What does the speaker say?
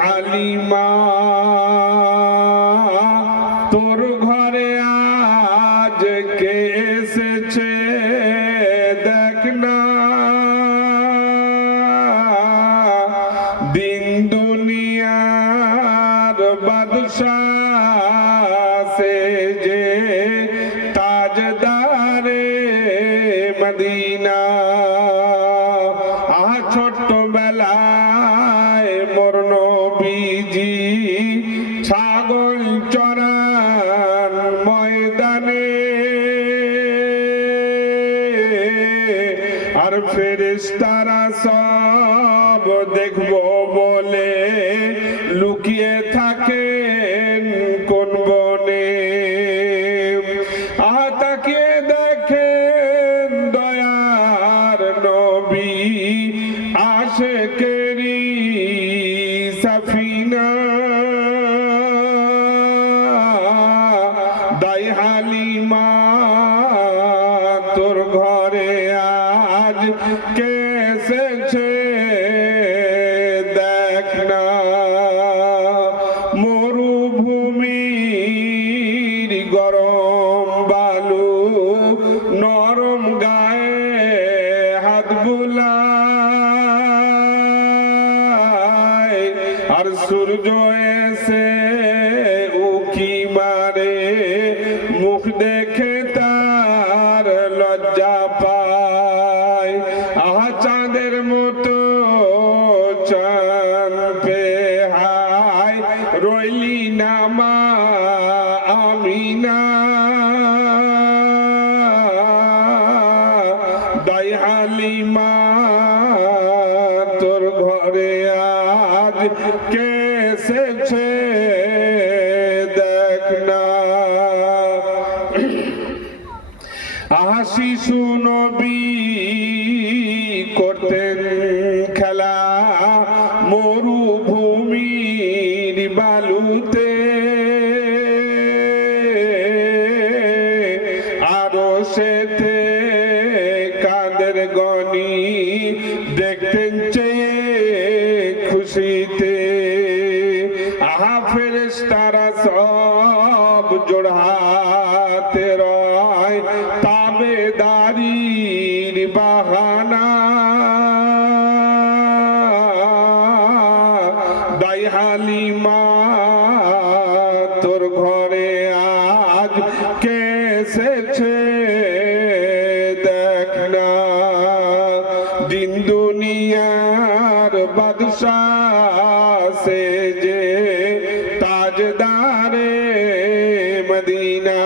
হালিমা তোর ঘরে আজ কে এসেছে দেখ না, দিন দুনিয়ার বাদশাহ সে যে তাজদারে মদিনা। ছোট্টবেলায় মোর নবীজি ছাগল চরান ময়দানে, আর ফেরেশতারা সব দেখবো বলে লুকিয়ে থাকেন কোন বনে। তাকিয়ে দেখেন দয়ার নবী আশিকেরি সফিনা, দাই হালিমা তোর ঘরে আজ কে এসেছে দেখ না। মরুভূমির গরম বালু নরম গায়ে হাত বুলায়, আর সূর্য এসে উকি মারে মুখ দেখে তার লজ্জা পায়। চাঁদের মতো চাঁদ পে হায় রইলি না মা আমিনা, দাই হালিমা তোর ঘরে আজ কে এসেছে দেখ না। শিশু নবী করতেন খেলা মরুভূমির বালুতে, আরো সেতে কাদের গনি দেখতেন চেয়ে খুশিতে। ফেরেশতারা সব জোড়হাতে রয় তাবেদারির বাহানা, দাই হালিমা তোর ঘরে আজ কে এসেছে দেখ না। দিন দুনিয়ার বাদশাহ সে যে তাজদারে মদিনা।